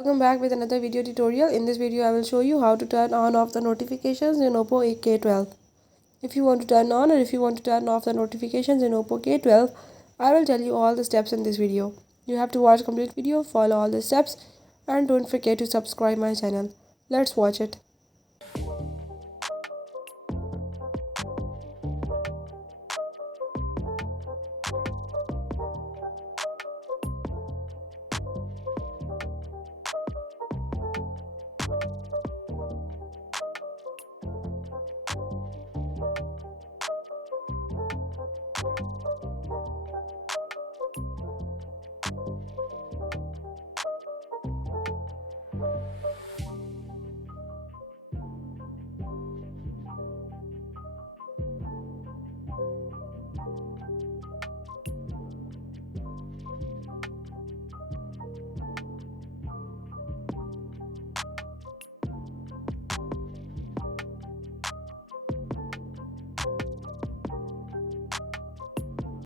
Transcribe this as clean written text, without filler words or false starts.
Welcome back with another video tutorial. In this video I will show you how to turn on off the notifications in Oppo K12. If you want to turn on or if you want to turn off the notifications in Oppo K12, I will tell you all the steps in this video. You have to watch complete video, follow all the steps, and don't forget to subscribe my channel. Let's watch it.